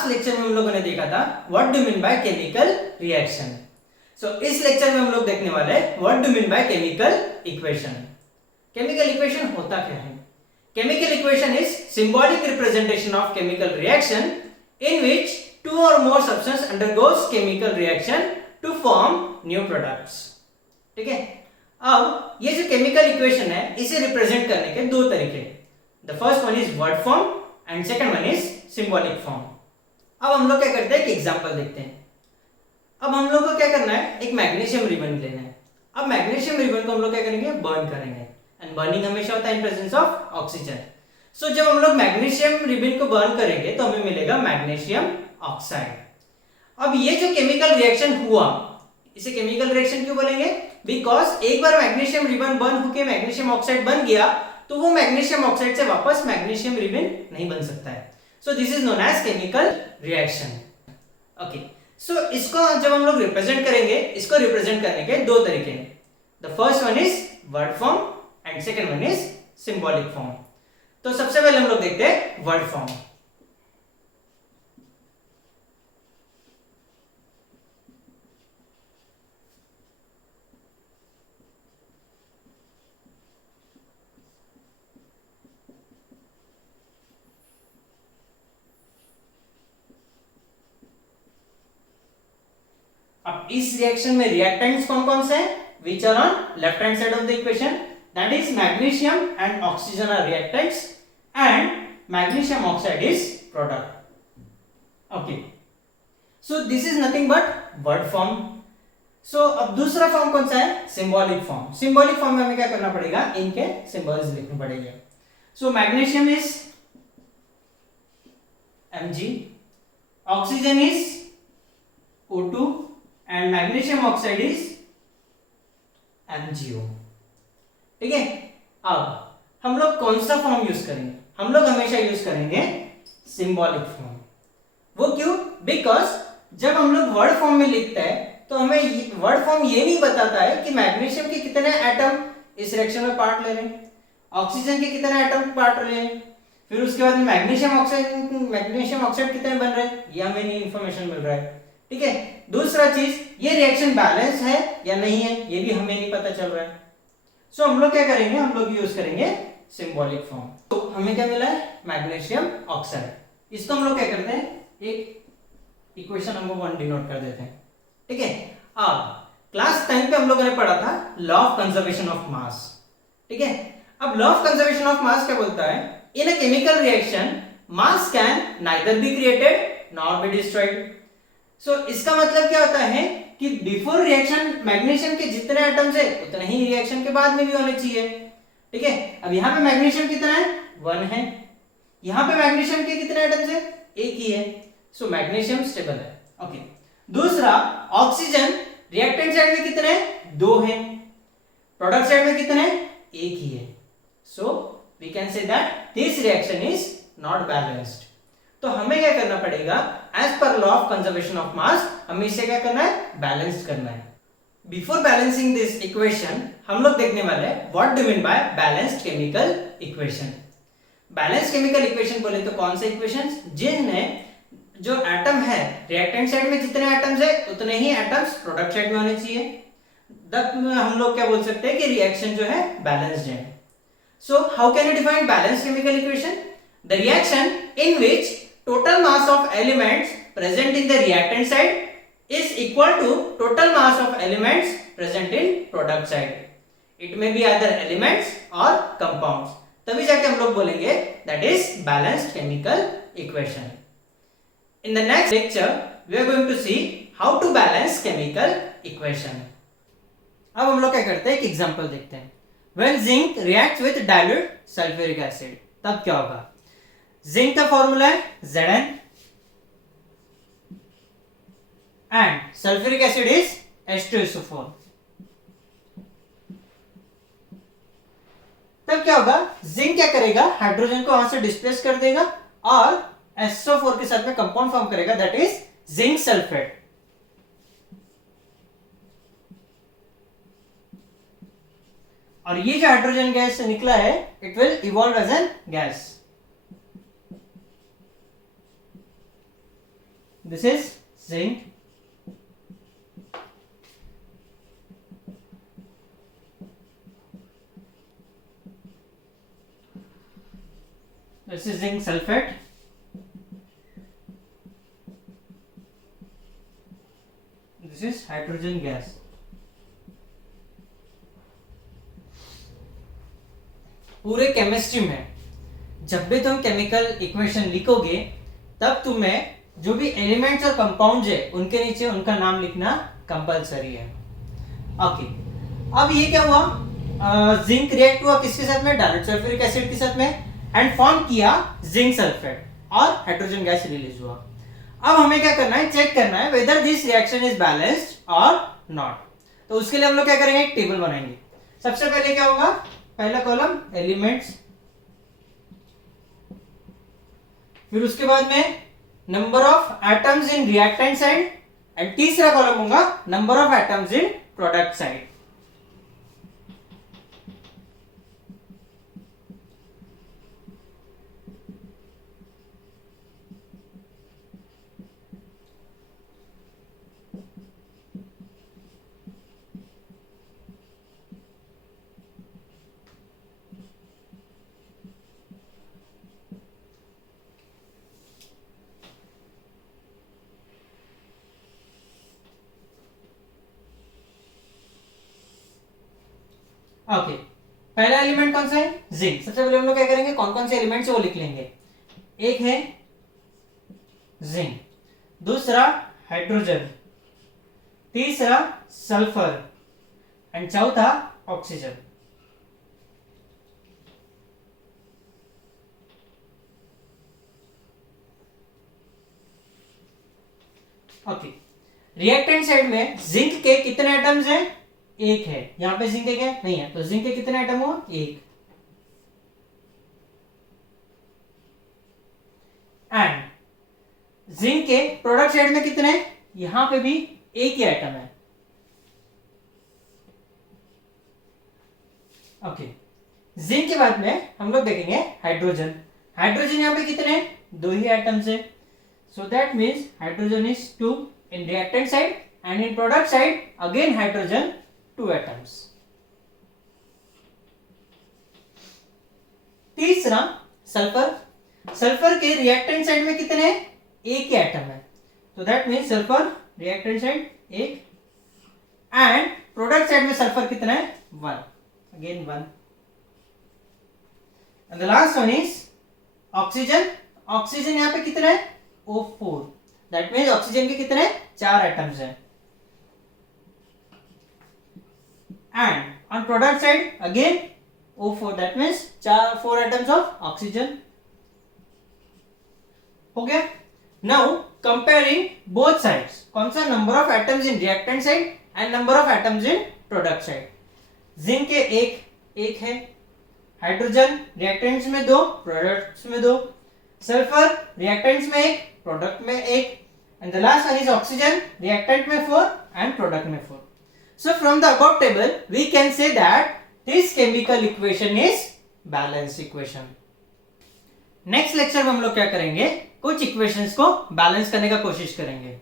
Last lecture में हम लोगों ने देखा था what do mean by chemical reaction. So इस लेक्चर में हम लोग देखने वाले हैं what do mean by chemical equation. Chemical equation होता क्या है? Chemical equation is symbolic representation of chemical reaction in which two और more substance undergoes chemical reaction to form new products. ठीक है, अब ये जो केमिकल इक्वेशन है इसे रिप्रेजेंट करने के दो तरीके। The first one is word form and second one is symbolic form. अब हम लोग क्या करते हैं, एक एग्जांपल देखते हैं। अब हम लोग को क्या करना है, एक मैग्नीशियम रिबन लेना है। अब मैग्नीशियम रिबन को हम लोग क्या करेंगे, बर्न करेंगे, एंड बर्निंग हमेशा होता है इन प्रेजेंस ऑफ ऑक्सीजन। सो जब हम लोग मैग्नीशियम रिबन को बर्न करेंगे तो हमें मिलेगा मैग्नीशियम ऑक्साइड। अब ये जो केमिकल रिएक्शन हुआ, इसे केमिकल रिएक्शन क्यों बोलेंगे? बिकॉज एक बार मैग्नीशियम रिबन बर्न होकर मैग्नीशियम ऑक्साइड बन गया तो वो मैग्नीशियम ऑक्साइड से वापस मैग्नीशियम रिबन नहीं बन सकता है। So this is known as chemical reaction. Okay, so इसको जब हम लोग रिप्रेजेंट करेंगे, इसको रिप्रेजेंट करने के दो तरीके हैं। The first one is word form and second one is symbolic form. तो सबसे पहले हम लोग देखते हैं वर्ड फॉर्म। अब इस रिएक्शन में रिएक्टेंट्स कौन कौन से हैं? Which are on left hand side of the equation, that is magnesium and oxygen are reactants and magnesium oxide is product. Okay, so this is nothing but word form. So अब दूसरा form कौन सा है? Symbolic form. Symbolic form में हमें क्या करना पड़ेगा, इनके सिंबल्स लिखने पड़ेंगे। So magnesium is Mg, oxygen is O2 and magnesium oxide is MgO। ठीक है, अब हम लोग कौन सा फॉर्म यूज करेंगे? हम लोग हमेशा यूज करेंगे सिंबॉलिक फॉर्म। वो क्यों? बिकॉज जब हम लोग वर्ड फॉर्म में लिखते हैं तो हमें वर्ड फॉर्म ये नहीं बताता है कि मैग्नीशियम के कितने एटम इस रिएक्शन में पार्ट ले रहे हैं, ऑक्सीजन के कितने एटम पार्ट ले रहे हैं, फिर उसके बाद मैग्नीशियम ऑक्साइड कितने बन रहे हैं, ये हमें नहीं इंफॉर्मेशन मिल रहा है। ठीक है, दूसरा चीज, ये रिएक्शन बैलेंस है या नहीं है ये भी हमें नहीं पता चल रहा है। सो हम लोग क्या करेंगे, हम लोग यूज करेंगे सिंबॉलिक फॉर्म। तो हमें क्या मिला है, मैग्नीशियम ऑक्साइड। इसको हम लोग क्या करते हैं, एक इक्वेशन नंबर 1 डिनोट कर देते हैं। ठीक है, अब क्लास 10 पे हम लोगों ने पढ़ा था law of conservation of mass. ठीक है, अब law of conservation of mass क्या बोलता है, in a chemical reaction mass can neither be created nor be destroyed. So इसका मतलब क्या होता है कि बिफोर रिएक्शन मैग्नीशियम के जितने एटम्स है उतने ही रिएक्शन के बाद में भी होने चाहिए। ठीक है, अब यहाँ पे मैग्नीशियम कितना है, 1 है, यहाँ पे मैग्नीशियम के कितने एटम्स है, एक ही है। सो मैग्नीशियम स्टेबल है। ओके, दूसरा ऑक्सीजन रिएक्टेंट साइड में कितने हैं, 2 है, प्रोडक्ट साइड में कितने हैं, एक ही है। So we can say that this reaction is not balanced. तो हमें क्या करना पड़ेगा, as per law of conservation of mass हमें इसे क्या करना है, बैलेंस करना है। बिफोर बैलेंसिंग दिस इक्वेशन हम लोग देखने वाले हैं what do mean bye balanced chemical equation. Balanced chemical equation बोले तो कौन से इक्वेशंस, जिनमें जो एटम है रिएक्टेंट साइड में जितने एटम्स है उतने ही एटम्स प्रोडक्ट साइड में होने चाहिए। हम लोग क्या बोल सकते हैं कि रिएक्शन जो है बैलेंस्ड है। So how can you define balanced chemical equation? The reaction in which total mass of elements present in the reactant side is equal to total mass of elements present in product side. It may be either elements or compounds. तभी जाके हम लोग बोलेंगे that is balanced chemical equation. In the next lecture we are going to see how to balance chemical equation. अब हम लोग क्या करते हैं, एक एग्जांपल देखते हैं। When zinc reacts with dilute sulfuric acid, तब क्या होगा? जिंक का फॉर्मूला है Zn and sulphuric acid is H2SO4। तब क्या होगा, जिंक क्या करेगा, हाइड्रोजन को वहां से डिस्प्लेस कर देगा और SO4 के साथ में कंपाउंड फॉर्म करेगा, दैट इज जिंक सल्फेट। और ये जो हाइड्रोजन गैस से निकला है it will evolve as an gas. This is zinc, this is zinc sulfate, this is hydrogen gas. पूरे केमिस्ट्री में जब भी तुम केमिकल इक्वेशन लिखोगे तब तुम्हें जो भी एलिमेंट्स और कंपाउंड्स है उनके नीचे उनका नाम लिखना कंपलसरी है। ओके, अब ये क्या हुआ, जिंक रिएक्ट हुआ किसके साथ में, डायरेक्ट सल्फ्यूरिक एसिड के साथ में, एंड फॉर्म किया जिंक सल्फेट और हाइड्रोजन गैस रिलीज हुआ। अब हमें क्या करना है, चेक करना है whether this reaction is balanced और नॉट। तो उसके लिए हम लोग क्या करेंगे, एक टेबल बनाएंगे। सबसे पहले क्या होगा, पहला कॉलम एलिमेंट्स, फिर उसके बाद में number of atoms in reactant side, and तीसरा कॉलम होगा number of atoms in product side. Okay, पहला एलिमेंट कौन सा है, जिंक। सबसे पहले हम लोग क्या करेंगे, कौन कौन से एलिमेंट्स है वो लिख लेंगे। एक है जिंक, दूसरा हाइड्रोजन, तीसरा सल्फर, एंड चौथा ऑक्सीजन। ओके, रिएक्टेंट साइड में जिंक के कितने एटम्स हैं, एक है। यहां पे जिंक है नहीं है, तो जिंक के कितने एटम हुआ, एक। एंड जिंक के प्रोडक्ट साइड में कितने, यहां पे भी एक ही एटम है। ओके, जिंक के बाद में हम लोग देखेंगे हाइड्रोजन। हाइड्रोजन यहां पे कितने, दो ही एटम्स है। So that means hydrogen is 2 in reactant side, and in product side again hydrogen 2 atoms. तीसरा सल्फर, सल्फर के रिएक्टेंट साइड में कितने, एक ही एटम है। तो that means sulphur reactant side एक, एंड प्रोडक्ट साइड में सल्फर कितना है, 1, again 1। And the last one is oxygen. Oxygen यहां पे कितना है, O4। दैट मीन्स ऑक्सीजन के कितने, 4 एटम्स हैं। And on product side again O4, that means 4 atoms of oxygen. हो गया। नाउ कंपेयरिंग बोथ साइड्स, कौन सा, number of atoms in reactant side and number of atoms in product side. Zinc के एक है, हाइड्रोजन रिएक्टेंट्स में 2, products में 2, sulphur reactants में 1, प्रोडक्ट में 1, and the last one is oxygen, reactant में 4 and product में 4. So from the above table we can say that this chemical equation is balanced equation. Next lecture में हम लोग क्या करेंगे, कुछ इक्वेशंस को बैलेंस करने का कोशिश करेंगे।